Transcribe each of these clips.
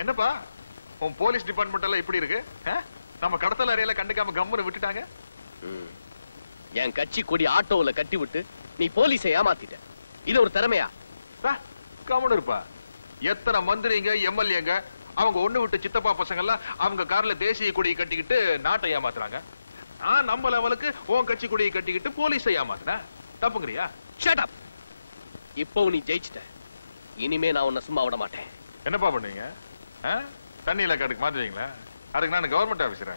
என்னப்பா உன் police department எல்லாம் இப்படி இருக்கு? நம்ம கடத்தல் அறையில கண்டுக்காம கம்முன்னு விட்டுட்டாங்க. என் கட்சி கொடி ஆட்டோல கட்டி விட்டு நீ போலீஸை ஏமாத்திட்ட. இது ஒரு திறமையா? கம்முன்னு இருப்பா. எத்தனை மந்திரிங்க எம்எல்ஏங்க அவங்க ஒண்ணு விட்டு சித்தப்பா பசங்க எல்லாம் அவங்க கார்ல தேசிய கொடியை கட்டிக்கிட்டு நாட்டை ஏமாத்துறாங்க. நம்ம லெவலுக்கு உன் கட்சி கொடியை கட்டிக்கிட்டு போலீஸை ஏமாத்துன தப்புங்கறியா? Shut up. இப்போ நீ ஜெயிச்சிட்ட. இனிமே நான் உன்னை சும்மா விட மாட்டேன். என்னப்பா பண்ணுவீங்க? தண்ணியில காட்டுக்கு மாத்துவீங்களா? அதுக்கு நான் கவர்மெண்ட் ஆபீசரா?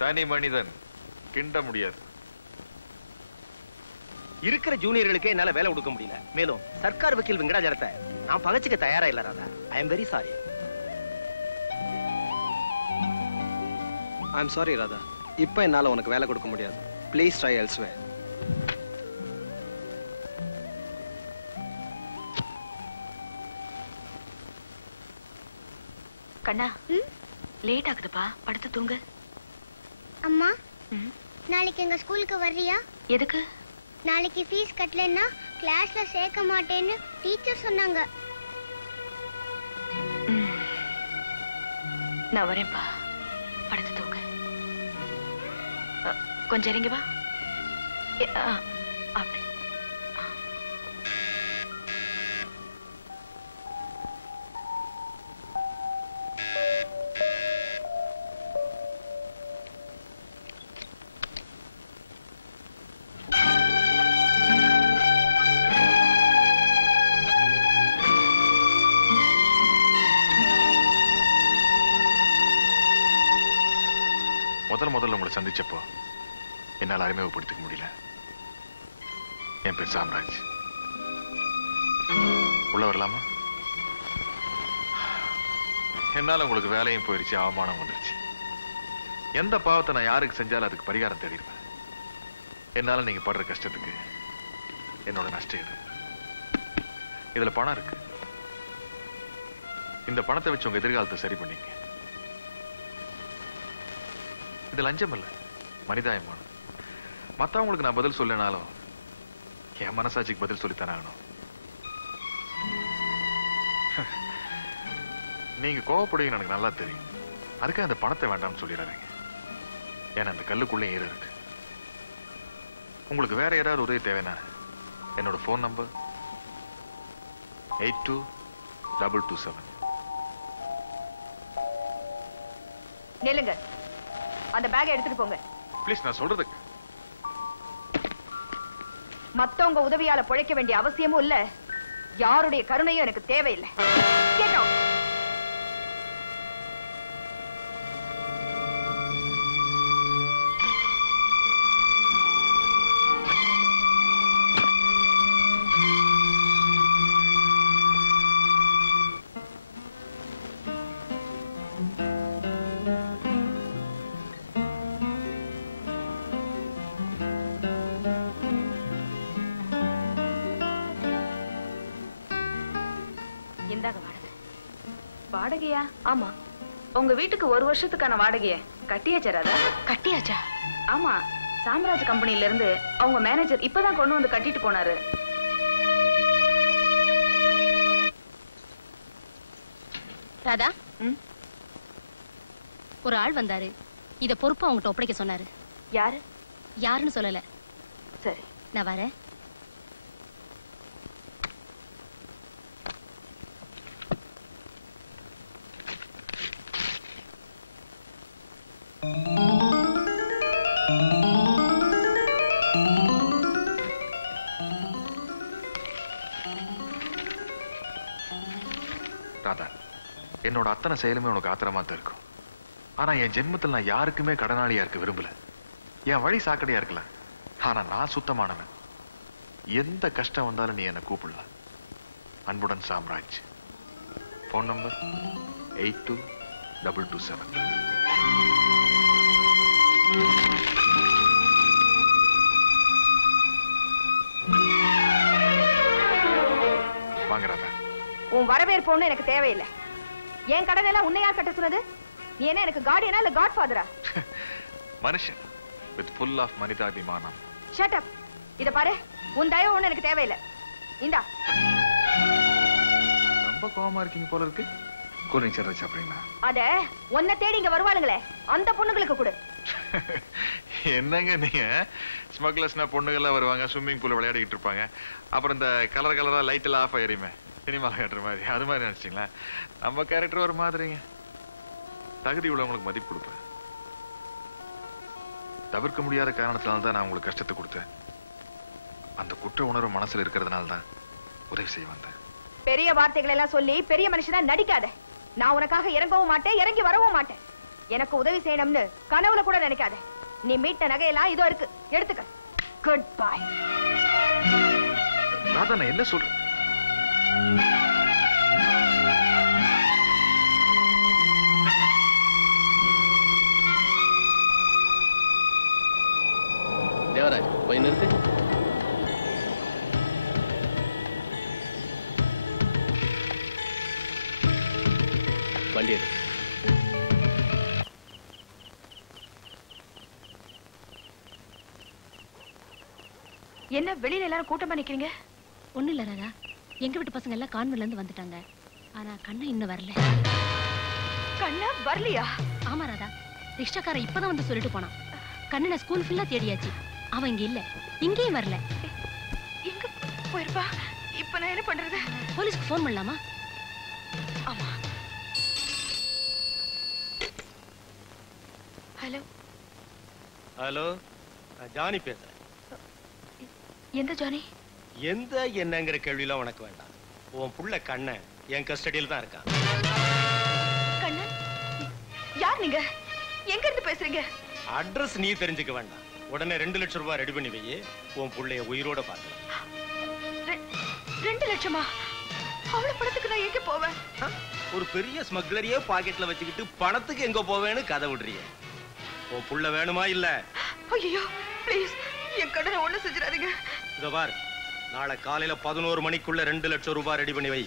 தனி மனிதன் கிண்ட முடியாது. இருக்கிற ஜூனியர்களுக்கே என்னால வேலை கொடுக்க முடியல. மேலும் சர்க்கார் வக்கீல் வெங்கடாஜலத்தை நான் பகச்சுக்க தயாரா இல்ல Radha. I am very sorry. I am sorry Radha. இப்ப என்னால உனக்கு வேலை கொடுக்க முடியாது. Please try elsewhere. கண்ணா, லேட் ஆகுதுப்பா, படுத்து தூங்க. அம்மா, நாளைக்கு எங்க ஸ்கூலுக்கு வர்றியா? எதுக்கு? நாளைக்கு ஃபீஸ் கட்டலன்னா கிளாஸ்ல சேர்க்க மாட்டேன்னு டீச்சர் சொன்னாங்க. நான் வரேன்ப்பா, படுத்து தூங்க. கொஞ்சம் இறங்கி வா. அப்படி முதல்ல உங்களை சந்திச்சப்போ என்னால் அறிமுகப்படுத்திக்க முடியல. என் பேர் சாம்ராஜ். உள்ள வரலாமா? என்னால உங்களுக்கு வேலையும் போயிருச்சு, அவமானம் வந்துருச்சு. எந்த பாவத்தை நான் யாருக்கு செஞ்சாலும் அதுக்கு பரிகாரம் தேடிடுவேன். என்னால நீங்க படுற கஷ்டத்துக்கு என்னோட நஷ்டம் இது. இதுல பணம் இருக்கு. இந்த பணத்தை வச்சு உங்க எதிர்காலத்தை சரி பண்ணிக்க. இது லஞ்சம் இல்ல, மனிதாயமான. மத்தவங்களுக்கு நான் பதில் சொல்லனாலும் என் மனசாட்சிக்கு பதில் சொல்லித்தானே ஆகணும். நீங்க கோவப்படுவீங்க எனக்கு நல்லா தெரியும். அதுக்காக அந்த பணத்தை வேண்டாம்னு சொல்லிடாதீங்க. ஏன்னா அந்த கல்லுக்குள்ளே ஈரம் இருக்கு. உங்களுக்கு வேற யாராவது உதவி தேவைன்னா என்னோட போன் நம்பர் 8227. நில்லுங்க, அந்த பேக் எடுத்துட்டு போங்க. ப்ளீஸ், நான் சொல்றதுக்கு. மத்தவங்க உதவியால பிழைக்க வேண்டிய அவசியமும் இல்ல, யாருடைய கருணையும் எனக்கு தேவையில்லை. கேட்டோம். வாடகையா? ஆமா. உங்க வீட்டுக்கு ஒரு வருஷத்துக்கான வாடகைய கட்டியாச்சா ராதா? கட்டியாச்சா? ஆமா, சாம்ராஜ் கம்பெனில இருந்து அவங்க மேனேஜர் இப்பதான் கொண்டு வந்து கட்டிட்டு போனாரு. ராதா, ஒரு ஆள் வந்தாரு. இத பொறுப்பு அவங்ககிட்ட ஒப்படைக்க சொன்னாரு. யாரு? யாருன்னு சொல்லல. சரி, நான் வரேன். ராதா, என்னோட அத்தனை செயலுமே உனக்கு ஆத்திரமா தான் இருக்கும். ஆனா என் ஜென்மத்தில் நான் யாருக்குமே கடனாளியா இருக்க விரும்பல. என் வழி சாக்கடையா இருக்கலாம், ஆனா நான் சுத்தமானவன். எந்த கஷ்டம் வந்தாலும் நீ என்ன கூப்பிடலாம். அன்புடன் சாம்ராஜ். Phone number 8227. வாங்க ராதா. உன் வரவேற்பு ஒண்ணு எனக்கு தேவையில்லை. என் கடன் எல்லாம் உன்னை யார் கட்ட சொன்னது? நீ என்ன எனக்கு கார்டியனா இல்ல காட் ஃபாதரா? மனுஷன் with full of மனிதாபிமானம். Shut up. இத பாரு, உன் தயவு ஒண்ணு எனக்கு தேவையில்லை. இந்தா. ரொம்ப கோவமா இருக்கீங்க போல இருக்கு. கூலிங் சார் சாப்பிடுறீங்களா? அட உன்னை தேடி இங்க வருவாளுங்களே அந்த பொண்ணுங்களுக்கு கொடு. என்னங்க நீங்க? ஸ்மக்லர்ஸ்னா பொண்ணுங்கெல்லாம் வருவாங்க, ஸ்விம்மிங் பூல் விளையாடிட்டு இருப்பாங்க, அப்புறம் இந்த கலர் கலரா லைட் எல்லாம் ஆஃப் ஆயிருமே சினிமால காட்டுற மாதிரி, அது மாதிரி நினைச்சிட்டீங்களா? நம்ம கேரக்டர் ஒரு மாதிரிங்க. தகுதி உள்ளவங்களுக்கு மதிப்பு கொடுப்பேன். தவிர்க்க முடியாத காரணத்தினால தான் நான் உங்களுக்கு கஷ்டத்தை கொடுத்தேன். அந்த குற்ற உணர்வு மனசுல இருக்கிறதுனால தான் உதவி செய்ய வந்தேன். பெரிய வார்த்தைகள் எல்லாம் சொல்லி பெரிய மனுஷனா நடிக்காத. நான் உனக்காக இறங்கவும் மாட்டேன், இறங்கி வரவும் மாட்டேன். எனக்கு உதவி செய்யணும்னு கனவுல கூட நினைக்காத. நீ மீட்ட நகையெல்லாம் இதோ இருக்கு, எடுத்துக்க. Good bye. ராதா, நான் என்ன சொல்றேன்? தேவராஜ் போய் நிறுத்து. வண்டி எடு. என்ன வெளியில எல்லாரும் கூட்டமா நிக்கிறீங்க? ஒண்ணு இல்ல ராதா, எங்க வீட்டு பசங்க எல்லாம் கான்வென்ட்ல இருந்து வந்துட்டாங்க. ஆனா கண்ணா இன்னும் வரல. கண்ணா வரலையா? ஆமா ராதா, ரிக்ஷாக்கார இப்பதான் வந்து சொல்லிட்டு போனான். கண்ணனை ஸ்கூல் ஃபுல்லா தேடியாச்சு, அவன் இங்க இல்ல, இங்கேயும் வரல. எங்க போயிருப்பா? இப்ப நான் என்ன பண்றது? போலீஸ்க்கு போன் பண்ணலாமா? ஆமா. ஹலோ. ஹலோ, ஜானி பேசுறேன். எந்த ஜானி? எந்த என்னங்கிற கேள்வியெல்லாம் உனக்கு வேண்டாம். உன் புள்ள கண்ணன் என் கஸ்டடியில் தான் இருக்கான். கண்ணன்? யார் நீங்க? எங்க இருந்து பேசுறீங்க? அட்ரஸ் நீ தெரிஞ்சுக்க வேண்டாம். உடனே 2 லட்சம் ரூபாய் ரெடி பண்ணி வை. உன் புள்ளைய உயிரோட பார்க்கலாம். 2 லட்சமா? அவ்வளவு பணத்துக்கு நான் எங்க போவேன்? ஒரு பெரிய ஸ்மக்லரையே பாக்கெட்ல வச்சுக்கிட்டு பணத்துக்கு எங்க போவேன்னு கதை விடுறீங்க. உன் புள்ள வேணுமா இல்ல? ஐயோ ப்ளீஸ், என் கடனை ஒண்ணு செஞ்சிடாதீங்க. இதோ பார், நாளை காலையில 11 மணிக்குள்ள 2 லட்சம் ரூபாய் ரெடி பண்ணி வை.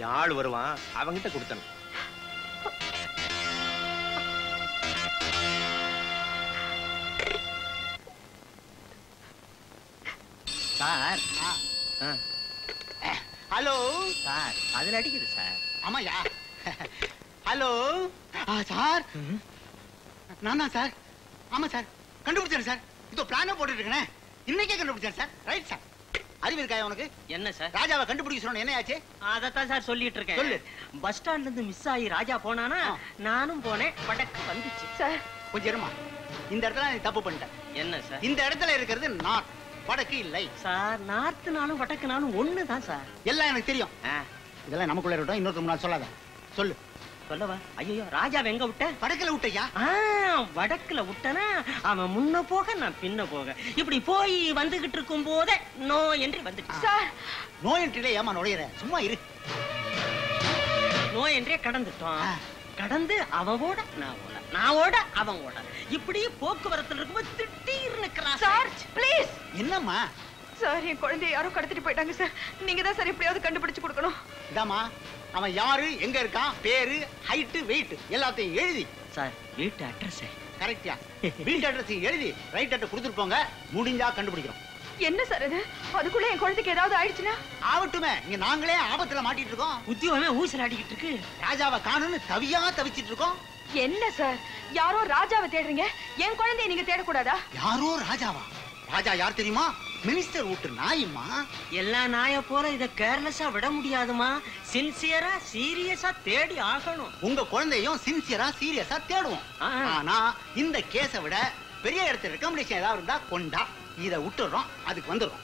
என் ஆள் வருவான், அவங்கிட்ட கொடுத்தனும். சார். ஹலோ சார், அதுல அடிக்குது சார். ஆமாயா. ஹலோ சார், நான் தான் சார். ஆமா சார், கண்டுபிடிச்சேன் சார். இதோ பிளானே போட்டுட்டு இருக்கேன், இன்னைக்கே கண்டுபிடிச்சேன் சார். Right sir. அறிவு இருக்காயா உனக்கு? என்ன சார்? ராஜாவை கண்டுபிடிக்க சொன்ன என்ன ஆச்சு? அதத்தான் சார் சொல்லிட்டு இருக்கேன். சொல்லு. பஸ் ஸ்டாண்ட்ல இருந்து மிஸ் ஆகி ராஜா போனானா, நானும் போனேன், படக்கு வந்துச்சு சார். கொஞ்சம் இருமா, இந்த இடத்துல நீ தப்பு பண்ணிட்ட. என்ன சார்? இந்த இடத்துல இருக்கிறது நார்த், வடக்கு இல்லை சார். நார்த்னாலும் வடக்குனாலும் ஒண்ணுதான் சார். எல்லாம் எனக்கு தெரியும். இதெல்லாம் நமக்குள்ள இருக்கட்டும், இன்னொருத்தர் முன்னாடி சொல்லாத. சொல்லு. சொல்லவா? ஐயோ, ராஜாவை எங்க விட்ட? வடக்குல விட்டையா? வடக்குல விட்டனா அவன் முன்ன போக நான் பின்ன போக, இப்படி போய் வந்துகிட்டு இருக்கும் போதே நோ என்ட்ரி வந்துட்டு சார். நோ என்ட்ரில ஏமா நுழையிற? சும்மா இரு. நோ என்ட்ரியே கடந்துட்டோம். கடந்து அவனோட நான் ஓட, நான் ஓட அவன் ஓட, இப்படி போக்குவரத்துல இருக்கும்போது திடீர்னு கிராஸ். Sir please. என்னம்மா? சார், என் குழந்தைய யாரோ கடத்திட்டு போயிட்டாங்க சார். நீங்க தான் சார் எப்படியாவது கண்டுபிடிச்சு கொடுக்கணும். இதாமா, அவன் யாரு, எங்க இருக்கான், பேரு, ஹைட், வெயிட் எல்லாத்தையும் எழுதி. சார், வீட்டு அட்ரஸ் கரெக்டா? வீட்டு அட்ரஸ் எழுதி ரைட் அட்ரஸ் கொடுத்துட்டு போங்க, முடிஞ்சா கண்டுபிடிக்கிறோம். என்ன சார் இது? அதுக்குள்ள என் குழந்தைக்கு ஏதாவது ஆயிடுச்சுன்னா? ஆவட்டுமே, இங்க நாங்களே ஆபத்துல மாட்டிட்டு இருக்கோம். உத்தியோகமே ஊசல் அடிக்கிட்டு இருக்கு. ராஜாவை காணும்னு தவியா தவிச்சிட்டு இருக்கோம். என்ன சார், யாரோ ராஜாவை தேடுறீங்க, என் குழந்தைய நீங்க தேடக்கூடாதா? யாரோ ராஜாவா? ராஜா யார் தெரியுமா? மினிஸ்டர் வீட்டு நாயுமா. எல்லா நாய போல இத கேர்லெஸ்ஸா விட முடியாதுமா. சின்சியரா சீரியஸா தேடி ஆகணும். உங்க குழந்தையும் சின்சியரா சீரியஸா தேடுவோம். ஆனா இந்த கேஸை விட பெரிய இடத்துல ரெக்கமெண்டேஷன் ஏதாவது இருந்தா கொண்டா, இத விட்டுறோம், அதுக்கு வந்துடும்.